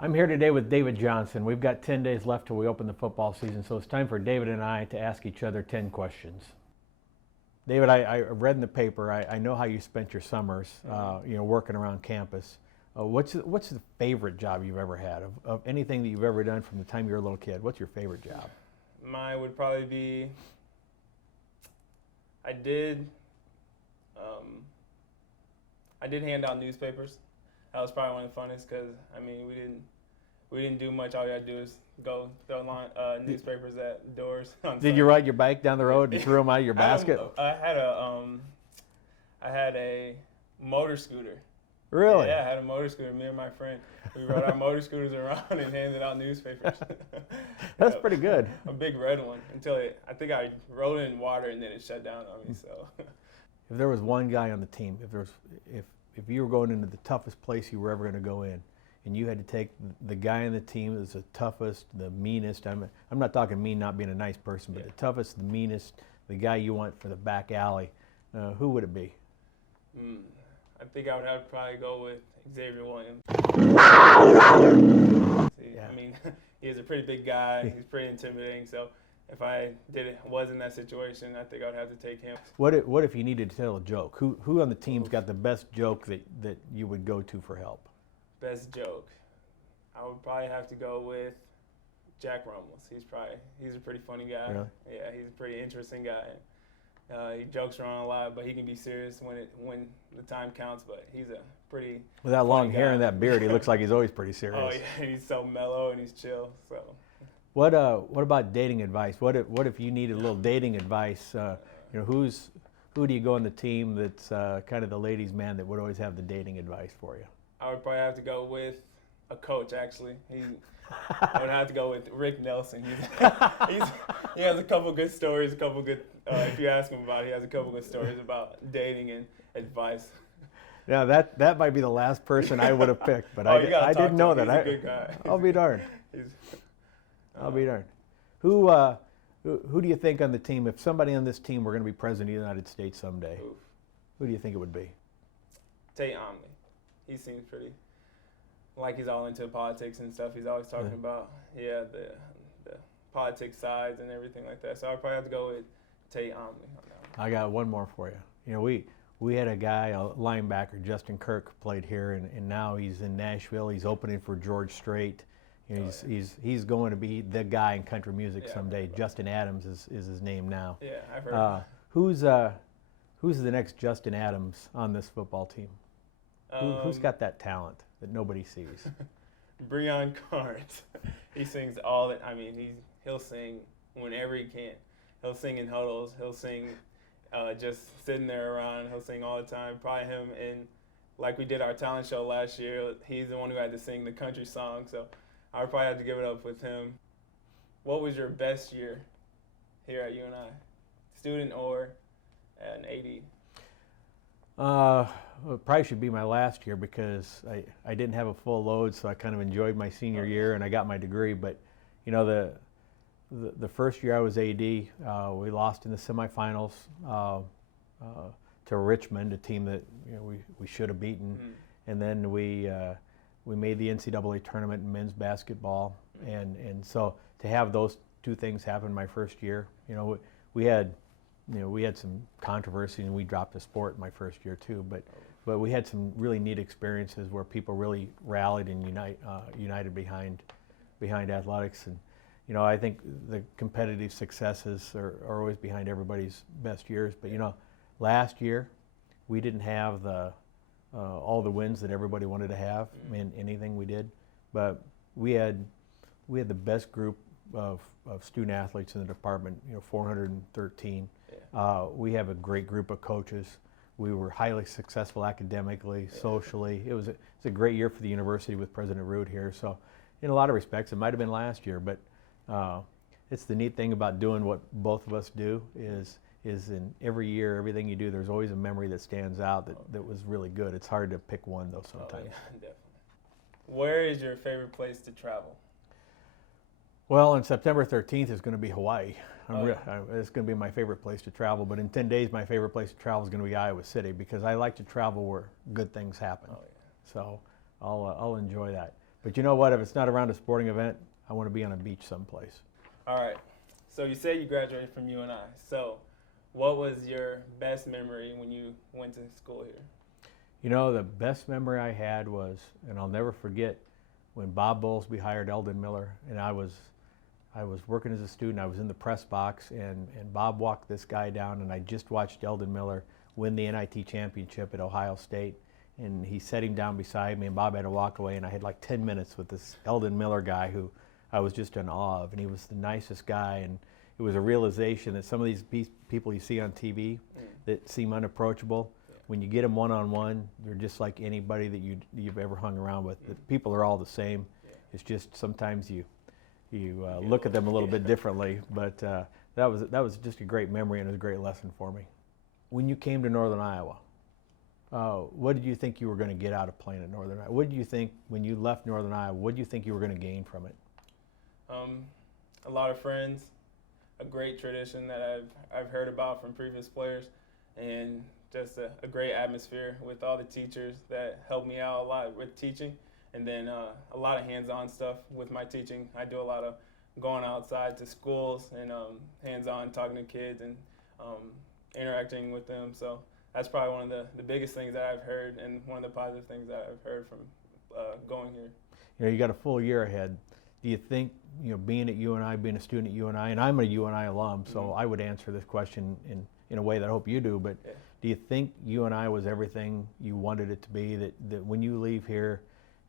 I'm here today with David Johnson. We've got 10 days left till we open the football season, so it's time for David and I to ask each other 10 questions. David, I read in the paper, I know how you spent your summers, working around campus. What's the favorite job you've ever had? Of anything that you've ever done from the time you were a little kid, what's your favorite job? Mine would probably be, I did hand out newspapers. That was probably one of the funnest because, we didn't do much. All we had to do is go throw newspapers at doors. Did you ride your bike down the road and threw them out of your basket? I had a motor scooter. Really? Yeah, I had a motor scooter. Me and my friend, we rode our motor scooters around and handed out newspapers. That's pretty good. A big red one until I think I rode it in water and then it shut down on me. So, if there was one guy on the team, if you were going into the toughest place you were ever going to go in, and you had to take the guy on the team that's the toughest, the meanest, I'm not talking mean not being a nice person, but the toughest, the meanest, the guy you want for the back alley, who would it be? I think I would have to probably go with Xavier Williams. He's a pretty big guy. He's pretty intimidating. So if I was in that situation, I think I would have to take him. What if you needed to tell a joke? Who on the team's got the best joke that you would go to for help? Best joke, I would probably have to go with Jack Rumbles. He's a pretty funny guy. Really? Yeah, he's a pretty interesting guy. He jokes around a lot, but he can be serious when the time counts. But he's a pretty with that long hair guy. And that beard, he looks like he's always pretty serious. Oh yeah, he's so mellow and he's chill. So. What about dating advice? What if you needed a little dating advice? Who do you go on the team that's kind of the ladies' man that would always have the dating advice for you? I would probably have to go with a coach, actually. I would have to go with Rick Nelson. He has a couple good stories, if you ask him about it, he has a couple good stories about dating and advice. Yeah, that might be the last person I would have picked, but I didn't know that. He's a good guy. I'll be darned. I'll be darned. Who do you think on the team, if somebody on this team were going to be president of the United States someday, who do you think it would be? Tate Omley. He seems pretty like he's all into politics and stuff. He's always talking about the politics sides and everything like that. So I'd probably have to go with Tate Omley on that one. I got one more for you. We had a guy, a linebacker, Justin Kirk, played here, and now he's in Nashville. He's opening for George Strait. He's going to be the guy in country music someday. Justin Adams is his name now. Yeah, I've heard. Who's the next Justin Adams on this football team? Who's got that talent that nobody sees? Breon Carnes. He sings he'll sing whenever he can. He'll sing in huddles. He'll sing just sitting there around. He'll sing all the time. Probably him, and like we did our talent show last year, he's the one who had to sing the country song. So I would probably have to give it up with him. What was your best year here at UNI? Student or an AD? It probably should be my last year because I didn't have a full load, so I kind of enjoyed my senior year and I got my degree. But the first year I was AD, we lost in the semifinals to Richmond, a team that we should have beaten, and then we made the NCAA tournament in men's basketball, and so to have those two things happen my first year, we had some controversy and we dropped the sport my first year too, but we had some really neat experiences where people really rallied and united behind athletics, and I think the competitive successes are always behind everybody's best years. But last year we didn't have all the wins that everybody wanted to have in anything we did, but we had the best group of student athletes in the department. 413. We have a great group of coaches. We were highly successful academically, socially. It was a great year for the university with President Root here. So in a lot of respects, it might have been last year, but it's the neat thing about doing what both of us do is in every year, everything you do, there's always a memory that stands out that was really good. It's hard to pick one though sometimes. Oh, yeah, definitely. Where is your favorite place to travel? Well, on September 13th is going to be Hawaii. It's going to be my favorite place to travel, but in 10 days my favorite place to travel is going to be Iowa City because I like to travel where good things happen. Oh, yeah. So I'll enjoy that. But you know what? If it's not around a sporting event, I want to be on a beach someplace. All right. So you said you graduated from UNI. So what was your best memory when you went to school here? You know, the best memory I had was, and I'll never forget, when Bob Bowlesby hired Eldon Miller, and I was working as a student. I was in the press box, and Bob walked this guy down, and I just watched Eldon Miller win the NIT championship at Ohio State, and he set him down beside me, and Bob had to walk away, and I had like 10 minutes with this Eldon Miller guy who I was just in awe of, and he was the nicest guy, and it was a realization that some of these people you see on TV that seem unapproachable, when you get them one-on-one, they're just like anybody that you've ever hung around with. The people are all the same. It's just sometimes you look at them a little bit differently, but that was just a great memory and it was a great lesson for me. When you came to Northern Iowa, what did you think you were going to get out of playing at Northern Iowa? What did you think when you left Northern Iowa? What did you think you were going to gain from it? A lot of friends, a great tradition that I've heard about from previous players, and just a great atmosphere with all the teachers that helped me out a lot with teaching, and then a lot of hands-on stuff with my teaching. I do a lot of going outside to schools and hands-on talking to kids and interacting with them. So that's probably one of the biggest things that I've heard and one of the positive things that I've heard from going here. You know, you got a full year ahead. Do you think, you know, being at UNI, being a student at UNI, and I'm a UNI alum, so I would answer this question in a way that I hope you do, but do you think UNI was everything you wanted it to be, that when you leave here,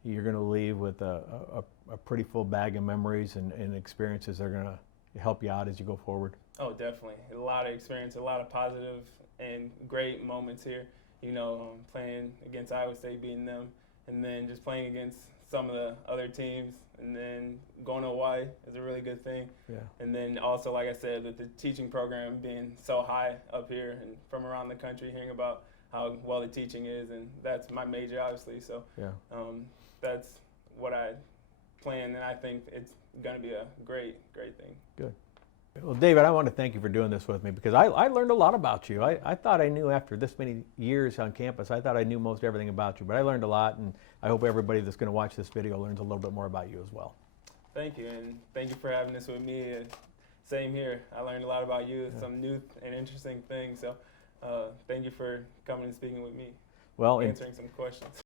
you're going to leave with a pretty full bag of memories and experiences that are going to help you out as you go forward? Oh, definitely. A lot of experience, a lot of positive and great moments here. You know, playing against Iowa State, beating them, and then just playing against some of the other teams, and then going to Hawaii is a really good thing. Yeah. And then also, like I said, with the teaching program being so high up here and from around the country, hearing about how well the teaching is, and that's my major, obviously. So that's what I plan, and I think it's going to be a great thing. Good. Well, David, I want to thank you for doing this with me because I learned a lot about you. I thought I knew after this many years on campus, I thought I knew most everything about you, but I learned a lot, and I hope everybody that's going to watch this video learns a little bit more about you as well. Thank you, and thank you for having this with me. Same here. I learned a lot about you, some new and interesting things, so thank you for coming and speaking with me, well, answering some questions.